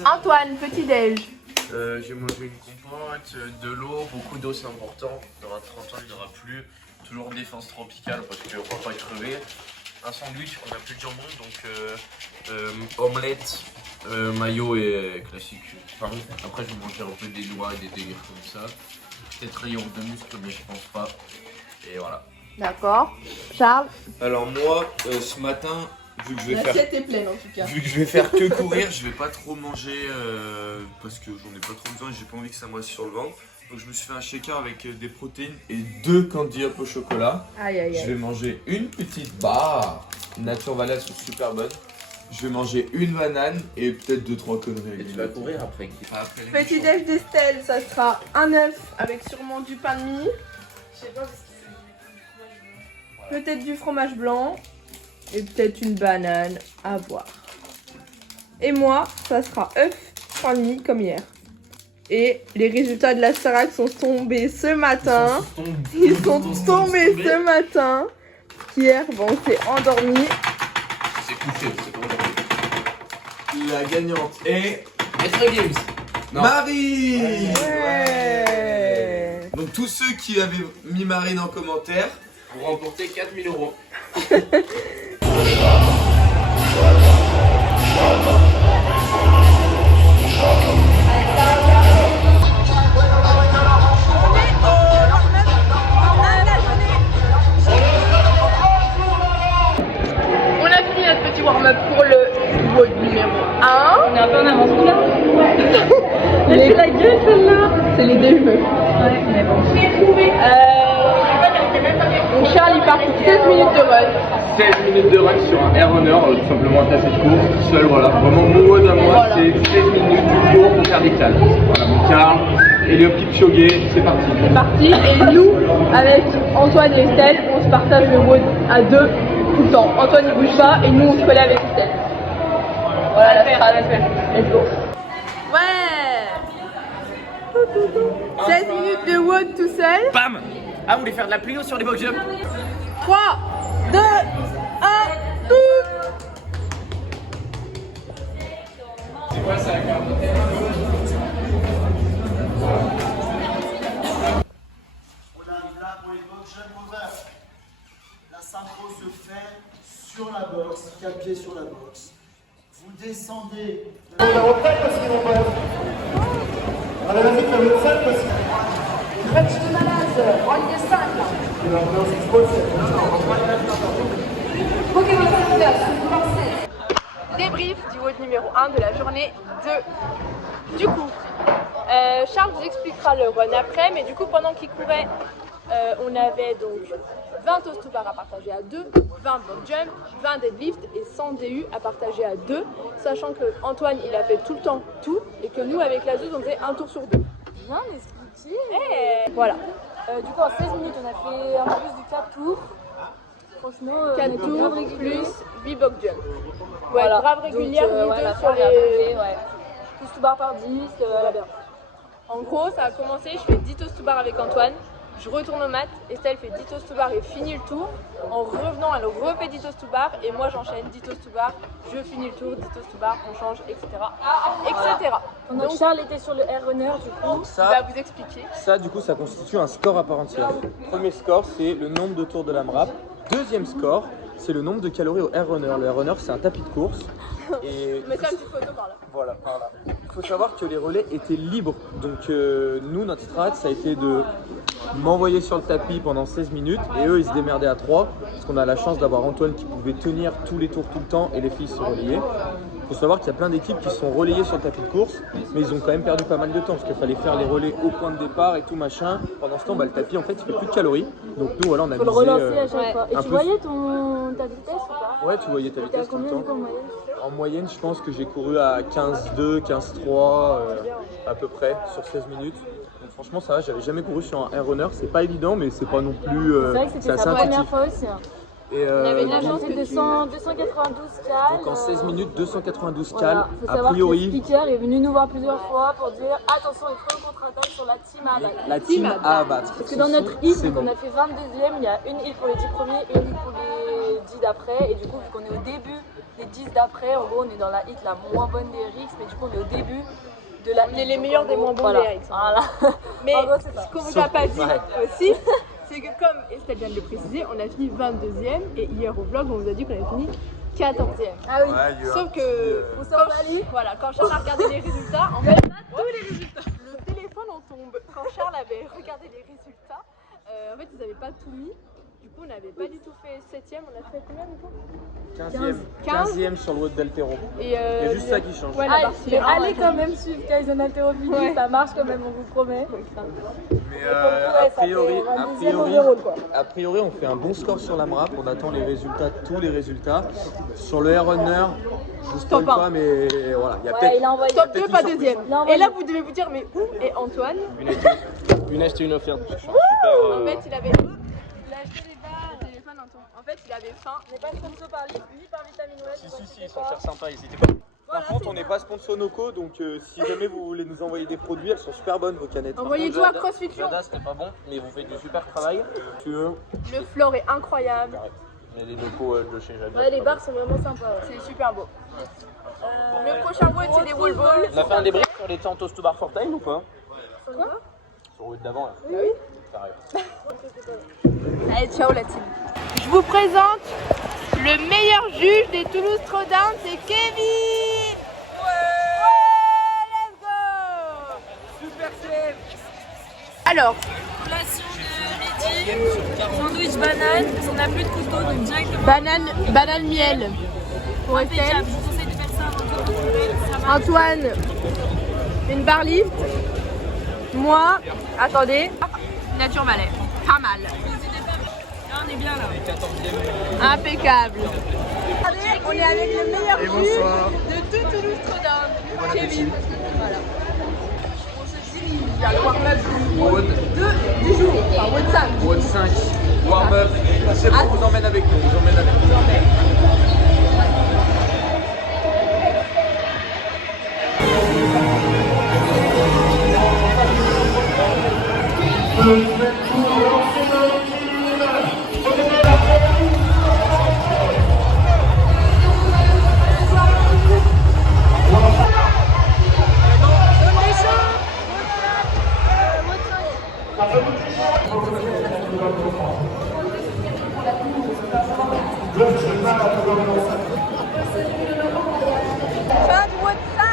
Antoine, petit-déj. J'ai mangé une compote, de l'eau, beaucoup d'eau c'est important. Dans 30 ans il n'y en aura plus. Toujours défense tropicale parce qu'on va pas crever. Un sandwich, on n'a plus de jambon donc omelette, mayo et classique. Pain. Après je vais manger un peu des noix et des délires comme ça. Peut-être rayon de muscle mais je pense pas. Et voilà. D'accord. Charles. Alors moi ce matin, vu que je vais faire... L'assiette est pleine en tout cas. Vu que je vais faire que courir, je vais pas trop manger parce que j'en ai pas trop besoin et j'ai pas envie que ça me reste sur le ventre. Donc je me suis fait un shaker avec des protéines et 2 candy up au chocolat. Aïe aïe Je aïe. vais manger une petite barre. Nature Valley, elles sont super bonnes. Je vais manger une banane et peut-être 2-3 conneries. Et tu vas courir après. Petit-déj d'Estelle, ça sera un œuf avec sûrement du pain de mie. Je sais pas parce que Peut-être du fromage blanc. Et peut-être une banane à boire. Et moi, ça sera œuf, pain de mie comme hier. Et les résultats de la Starac sont tombés ce matin. Ils sont tombés ce matin. Hier, bon, on s'est endormi. C'est couché, c'est bon. La gagnante est Maître Games. Non. Marie. Ouais. Donc tous ceux qui avaient mis Marie en commentaire, Vous remportez 4000 €. On a fini notre petit warm-up pour le WOD numéro 1. on est un peu en avance là. Elle fait la gueule celle-là. C'est les débuts. Ouais, mais bon. Donc Charles il part pour 16 minutes de run. 16 minutes de run sur un air runner, tout simplement un tassé de course, seul, voilà. Vraiment mon mode à moi, Voilà. c'est 16 minutes du cours pour faire des cales. Voilà, mon Karl, Elio Kipchoge, c'est parti. C'est parti. Et nous, avec Antoine et Estelle, on se partage le WOD à deux tout le temps. Antoine il bouge pas et nous on se collait avec Estelle. Voilà la strat. Let's go. Ouais. 16 minutes de WOD tout seul. Bam. Ah, vous voulez faire de la plio sur les box jump? 3, 2, 1, tout. On arrive là pour les box jump over. La synchro se fait sur la box, 4 pieds sur la box. Vous descendez. On la reprenne parce qu'ils vont pas. Allez, vas-y, fais le 5 parce que. Match de malade, on y est 5 là. Pokémon Center, commencez. Débrief du WOD numéro 1 de la journée 2. Du coup, Charles vous expliquera le run après, mais du coup pendant qu'il courait, on avait donc 20 toast to bar à partager à 2, 20 box jump, 20 deadlift et 100 DU à partager à 2, sachant que Antoine il a fait tout le temps tout et que nous avec la Zouz on faisait un tour sur 2. Bien expliqué. Voilà, Du coup, en 16 minutes, on a fait un peu plus de 4 tours. Franchement, 4 on était tours bien réguliers. plus 8 box jump. Ouais, Voilà. grave régulière, Donc, ni ouais, deux la sur fin, on a les... fait, ouais. Tous tout barre par 10, elle a bien. En gros, ça a commencé, je fais 10 toast to bar avec Antoine, je retourne au mat, Estelle fait 10 toast to bar et finit le tour. En revenant, elle refait 10 toast to bar et moi j'enchaîne 10 toast to bar, je finis le tour, 10 toast to bar, on change, etc. etc. Pendant que Charles était sur le air runner, du coup. Il va vous expliquer. Ça, du coup, ça constitue un score à part entière. Premier score, c'est le nombre de tours de l'AMRAP. Deuxième score, c'est le nombre de calories au air runner. Le air runner, c'est un tapis de course. Et Je mets ça une petite photo par là. voilà, par là. Il faut savoir que les relais étaient libres. Donc, nous, notre strat, ça a été de m'envoyer sur le tapis pendant 16 minutes. Et eux, ils se démerdaient à 3. Parce qu'on a la chance d'avoir Antoine qui pouvait tenir tous les tours tout le temps et les filles se relayer. Il faut savoir qu'il y a plein d'équipes qui se sont relayées sur le tapis de course, mais ils ont quand même perdu pas mal de temps parce qu'il fallait faire les relais au point de départ et tout machin. Pendant ce temps, le tapis en fait il fait plus de calories. Donc nous voilà, on a Faut le misé, relancer à chaque fois. Et un tu peu- voyais ta vitesse ou pas? Ouais, tu voyais ta T'es à vitesse tout le combien temps. du coup en moyenne? En moyenne, je pense que j'ai couru à 15,2, 15,3 à peu près sur 16 minutes. Donc franchement, ça va, j'avais jamais couru sur un air runner. C'est pas évident, mais c'est pas non plus. C'est vrai que c'est c'était assez sa première intuitif. fois aussi. Et, On avait donc, déjà fait 292 cales. donc en 16 minutes, 292 Voilà. cales. Faut A savoir que le priori, speaker est venu nous voir plusieurs fois pour dire attention, il faut une contre-attaque sur la team à abattre. la team à abattre. Parce que dans notre île, c'est donc on bon. a fait 22e, il y a une île pour les 10 premiers et une île pour les 10 d'après. Et du coup, vu qu'on est au début des 10 d'après, en gros, on est dans la hit la moins bonne des RX, mais du coup, on est au début de la hit. On est les meilleurs des moins bons voilà. des RX. Voilà. Mais En gros, c'est ça. ce qu'on vous a pas dit aussi, c'est que comme Estelle vient de le préciser, on a fini 22e et hier au vlog, on vous a dit qu'on avait fini 14e. Ah oui. Ouais, il y a eu un Sauf petit, que On s'en valide. voilà, quand Charles a regardé les résultats, en fait, pas tous les résultats. Le téléphone en tombe. Quand Charles avait regardé les résultats, en fait, ils n'avaient pas tout mis. Du coup, on n'avait pas du tout fait 7e. On a fait combien du coup 15e sur le WOD d'Altero. Et Il y a juste ça qui change. Ouais, la Ah, barre, mais c'est allez quand même suivre Kaizen Haltérophilie, Ouais. ça marche quand même, on vous promet. Mais a priori, on fait un bon score sur l'AMRAP. On attend les résultats, tous les résultats. Sur le Air Runner, je vous spoil Top un. pas, mais voilà, il y a Ouais, peut-être il a envoyé. top 2, peut-être pas une surprise. deuxième. Il a envoyé. Et là, vous devez vous dire, mais où est Antoine? Une acheté une offerte. Je suis super. En fait, il avait acheté des barres au téléphone, Antoine. En fait, il avait faim. On n'est pas sponsor par Lip, ni par Vitamine West. Si, ils sont faire sympa, n'hésitez pas. Par contre, on n'est pas sponsor Noco, donc si jamais vous voulez nous envoyer des produits, elles sont super bonnes vos canettes. Envoyez tout à CrossFit Lyon. Jada, c'était pas bon, mais vous faites du super travail. Tu veux? Le floor est incroyable. Mais les locaux de chez Jada. Ouais, les barres sont vraiment sympas. Ouais. C'est super beau. Le prochain WOD, c'est des wall balls. On a fait un débrief sur les temps toast to bar for time ou pas? Quoi? Sur le WOD d'avant là. Oui. Pareil. Allez, ciao la team. Je vous présente le meilleur juge des Toulouse Throwdown, c'est Kevin. Ouais, let's go. Super chef. Alors, Collation de midi, sandwich banane, parce qu'on n'a plus de couteau, donc directement. banane miel pour Estelle. Impeccable, je vous conseille de faire ça avant de couper, ça marche. Antoine, une barre lift. Moi, attendez, Nature Malais. Pas mal. Là, on est bien là. Impeccable. Regardez, on est avec le meilleur juge de tout Toulouse Throwdown, Kevin. Voilà. On se dirige vers le warm-up du jour, enfin WOD 5. WOD 5, warm-up. C'est bon, on vous emmène avec nous. Vous emmène avec nous. Fin du WOD 5.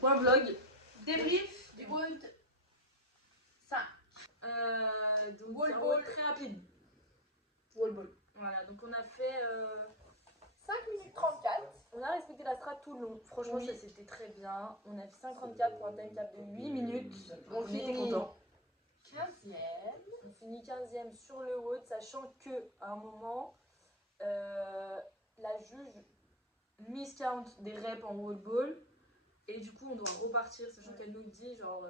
Point vlog. Débrief du WOD 5. Donc Wall c'est un ball. WOD très rapide. Wall ball. Voilà, donc on a fait. 5 minutes 34. On a respecté la strat tout le long. Franchement, ça c'était très bien. On a fait 54 pour un time cap de 8 minutes. On On était finit content. 15e. On finit 15e sur le WOD, sachant que à un moment, la juge miscount des reps en wall ball. Et du coup, on doit repartir, sachant qu'elle nous dit genre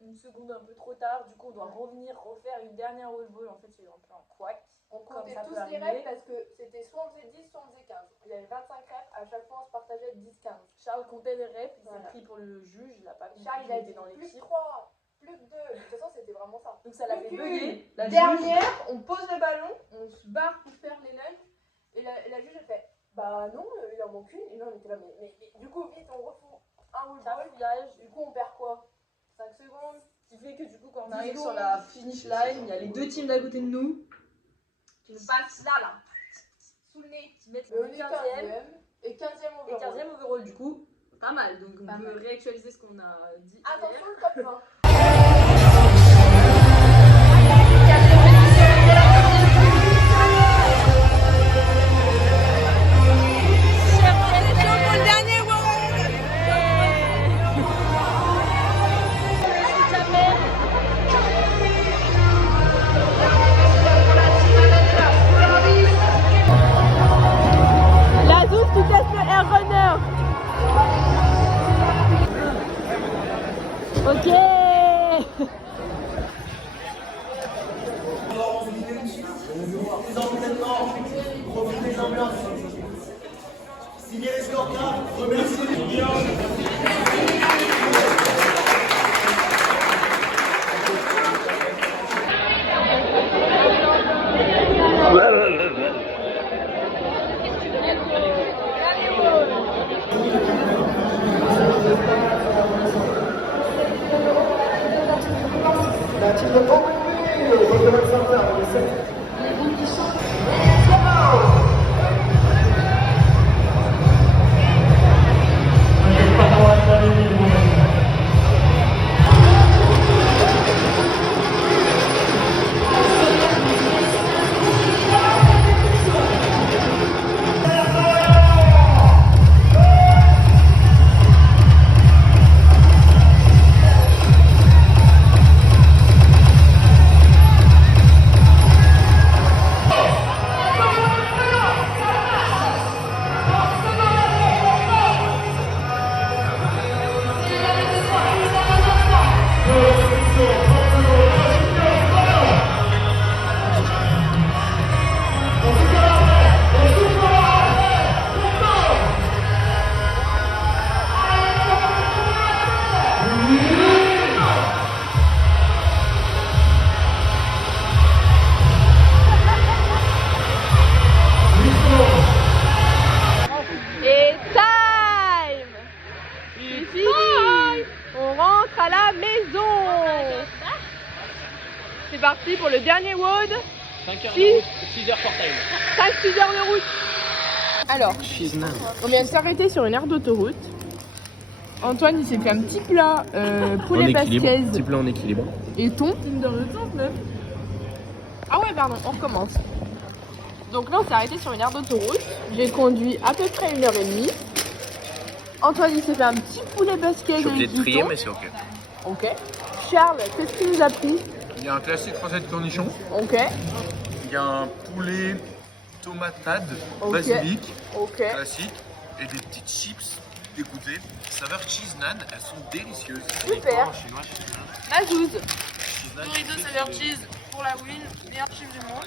une seconde un peu trop tard. Du coup, on doit revenir refaire une dernière wall ball. En fait, c'est un peu un couac. On Comme comptait ça tous peut les arriver. reps parce que c'était soit on faisait 10, soit on faisait 15. Il y avait 25 reps, à chaque fois on se partageait 10-15. Charles comptait les reps, il Voilà. s'est pris pour le juge, il a pas compris. Charles il a était dit dans plus l'équipe. 3, plus que 2. De toute façon c'était vraiment ça. Donc ça l'a fait Plus bugger. qu'une dernière, on pose le ballon, on se barre pour faire les lunges et la juge elle fait bah non, il en manque une. Et là on était là, mais du coup vite on refout un wall ball. Cafouillage. Du coup on perd quoi 5 secondes. Qui fait que du coup, quand on 10 arrive secondes. sur la finish line, il y a les deux teams d'à côté de nous Qui nous passe là, sous le nez. qui mettent Mais on le est 15e 15e et 15e et overall. 15e overall. Du coup, pas mal. Donc on Pas peut mal. réactualiser ce qu'on a dit. Attention hier. le top 20. La douce qui teste le air runner. Ok. Les entraînements, profitez des ambiances. Signez les scorecards, remerciez les clients. 6 heures for time. 5-6 heures de route. Alors, on vient de s'arrêter sur une aire d'autoroute. Antoine, il s'est fait un petit plat poulet basquez Petit plat en équilibre. et thon. Ah ouais, pardon, on recommence. Donc là, on s'est arrêté sur une aire d'autoroute. J'ai conduit à peu près 1h30. Antoine, il s'est fait un petit poulet basquez Je suis obligé avec de du trier, thon. mais c'est ok. Ok. Charles, qu'est-ce qu'il nous a pris? Il y a un classique français de cornichons. Ok. Il y a un poulet tomatade Ok. basilic Ok. classique et des petites chips dégoûtées. Saveur cheese naan, elles sont délicieuses. Super. En chinois, cheese naan. Ajoute. Cheese naan, Doritos saveur cheese pour la win, meilleur chip du monde.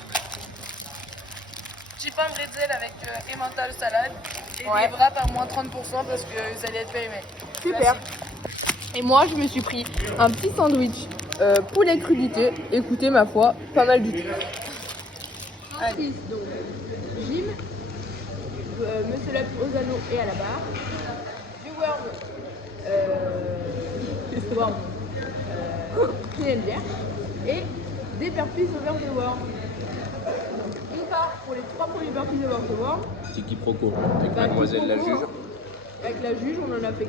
Petit pain bretzel avec emmental salade et Ouais. des wraps à moins 30% parce que vous allez être périmés. Super. Et moi, je me suis pris un petit sandwich poulet crudité. Écoutez, ma foi, pas mal du tout. Allez, donc, Jim, Monsieur Lap aux anneaux et à la barre, du worm, clean and jerk, et des burpees over the worm. Une part pour les 3 premiers burpees over the worm. Petit quiproquo avec Bah, mademoiselle la quiproquo. juge. Avec la juge, on en a fait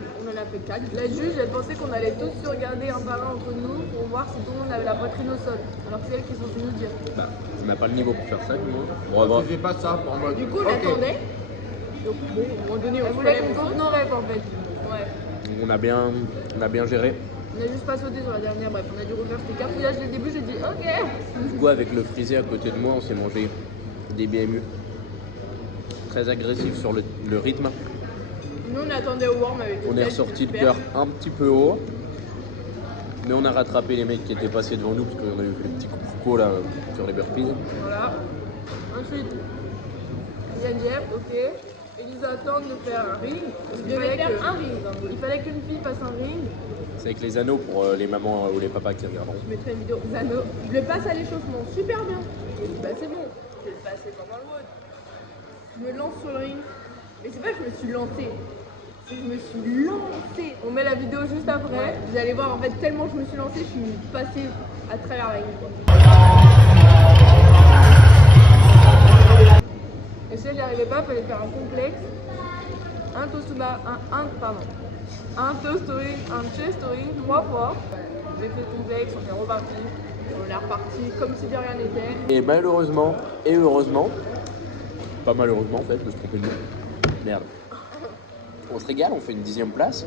4. La juge, elle pensait qu'on allait tous se regarder un par un entre nous pour voir si tout le monde avait la poitrine au sol. Alors que c'est elle qui est censée nous dire. Bah, tu n'as pas le niveau pour faire ça, du moins. Bon, J'ai pas ça pour moi. Du coup, on attendait. Donc bon, à un moment donné, on voulait qu'on compte nos rêves en fait. Ouais. on a bien géré. On a juste pas sauté sur la dernière, bref, on a dû refaire ce cartouillage dès le début, j'ai dit ok. Du coup, avec le frisé à côté de moi, on s'est mangé des BMU très agressifs sur le rythme. Nous, on attendait au warm avec On est ressorti le cœur un petit peu haut, mais on a rattrapé les mecs qui étaient passés devant nous parce qu'on a eu les petits coups là sur les burpees. Voilà. Ensuite, Yann, ok. Ils nous attendent de faire un ring. Il fallait faire un ring. Il fallait qu'une fille fasse un ring. C'est avec les anneaux pour les mamans ou les papas qui regardent. Je mettrai une vidéo aux anneaux. Je le passe à l'échauffement super bien. Je dis, bah c'est bon. Je vais le passer pendant le road. Je me lance sur le ring. Mais c'est pas que je me suis lancée. C'est que je me suis lancée. On met la vidéo juste après. Vous allez voir, en fait, tellement je me suis lancée, je suis passée à travers la ring. Et si j'y arrivais pas, il fallait faire un complexe, un toast un toast to ring, un chest to ring 3 fois. J'ai fait le complexe, on est reparti. On est reparti comme si de rien n'était. Et malheureusement et heureusement, pas malheureusement en fait, je me suis trompé de mot. Merde. On se régale, on fait une 10e place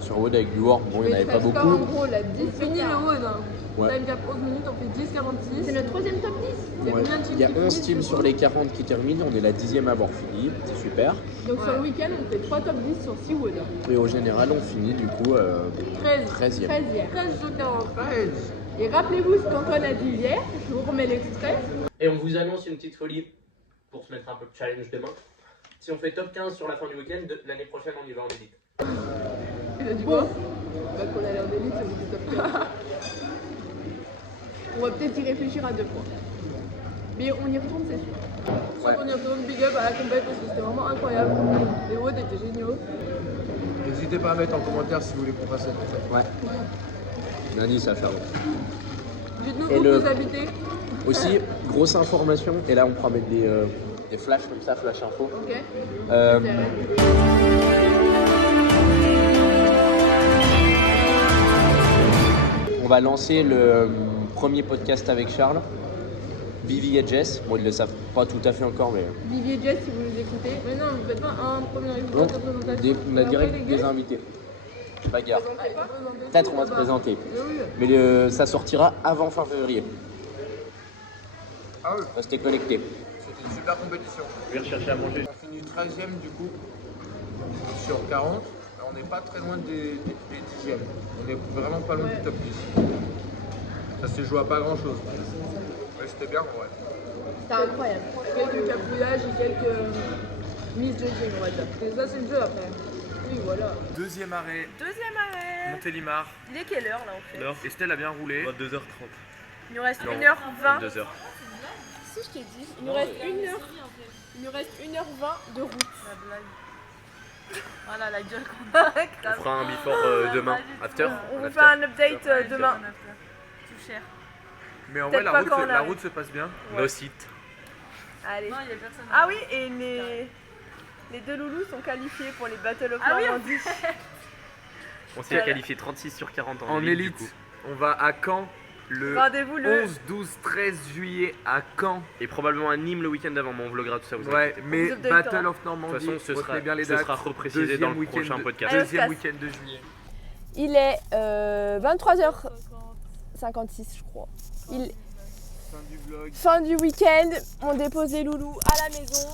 sur Wood avec du War. Bon, il n'y en avait pas beaucoup. En gros, la 10 fini le Wood. Ouais. Time cap 11 minutes, on fait 10-46. C'est notre 3e top 10. C'est Ouais. combien de teams Il y a qui 11 finissent, teams du sur coup les 40 qui terminent, on est la 10e à avoir fini, c'est super. Donc sur le week-end, on fait 3 top 10 sur 6 Wood. Et au général, on finit du coup 13e. 13 jours en 13. Et rappelez-vous ce qu'Antoine a dit hier, je vous remets l'extrait. Et on vous annonce une petite folie pour se mettre un peu de challenge demain. Si on fait top 15 sur la fin du week-end, l'année prochaine on y va en élite. Il a dit quoi? Bah qu'on allait en élite, ça vous dit top 15. On va peut-être y réfléchir à 2 fois. Mais on y retourne, c'est sûr. Ouais. On y retourne, big up à la compète parce que c'était vraiment incroyable. Les Wood étaient géniaux. N'hésitez pas à mettre en commentaire si vous voulez qu'on fasse cette fête. Ouais. Lundi, ça charge. Dites-nous Et où le- vous habitez. Aussi, grosse information, et là on pourra mettre des flashs comme ça, flash info. Ok. Euh, C'est vrai. on va lancer le premier podcast avec Charles, Vivi et Jess. Bon, ils le savent pas tout à fait encore, mais Vivi et Jess, si vous nous écoutez. Mais non, vous faites pas un premier épisode donc, de présentation. on a Et après, direct les des gars, invités. Bagarre. allez, présentez-vous Peut-être on va se là-bas. présenter, Mais oui. mais ça sortira avant fin février. Ah oui, Restez connectés. c'était une super compétition. Je vais rechercher à manger. On finit 13e du coup sur 40. On n'est pas très loin des 10e. On est vraiment pas loin du top 10. Ça s'est joué à pas grand chose. Mais c'était bien, ouais. C'était incroyable. Quelques capouillages et quelques misjudging, on va dire. Et ça, c'est le jeu après. Oui, voilà. Deuxième arrêt, Deuxième arrêt. Montélimar. Il est quelle heure là en fait? L'heure. Estelle a bien roulé. 2h30. Il nous reste Non, 1h20. 2h. Si je t'ai dit, il nous reste 1h20 de route. La blague. Voilà la gueule qu'on a. On fera un before demain, after. On vous after. fait un update demain. Tout cher. Mais en Peut-être vrai, pas quand on la arrive. route se passe bien. Ouais. No site. Allez. Non, il y a personne. Ah oui, et les deux loulous sont qualifiés pour les Battle of Ah oui, Normandie. On s'est qualifié 36 sur 40 En élite, du coup. on va à Caen le Rendez-vous le 11, 12, 13 juillet à Caen. Et probablement à Nîmes le week-end avant, mais on vloguera tout ça, vous Ouais, inquiétez pas. mais Vous avez le Battle temps. of De Normandie, toute façon, retenez bien les ce dates. sera reprécisé dans le prochain podcast. Allez, on se Deuxième casse. week-end de juillet. Il est 23h56, je crois. Fin du vlog. Fin du week-end, on dépose les loulous à la maison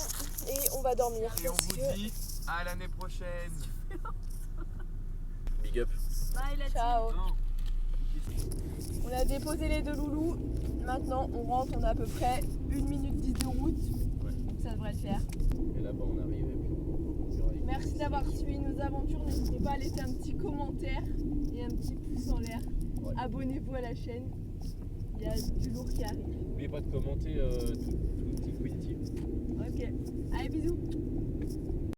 et on va dormir. Et on parce vous que- dit à l'année prochaine. Big up. Ciao. On a déposé les deux loulous. Maintenant, on rentre. On a à peu près 1 minute 10 de route. Donc ça devrait le faire. Et là-bas, on arrive. Merci d'avoir suivi nos aventures. N'hésitez pas à laisser un petit commentaire et un petit pouce en l'air. Abonnez-vous à la chaîne. Il y a du lourd qui arrive. N'oubliez pas de commenter tout positif. Ok. Allez, bisous.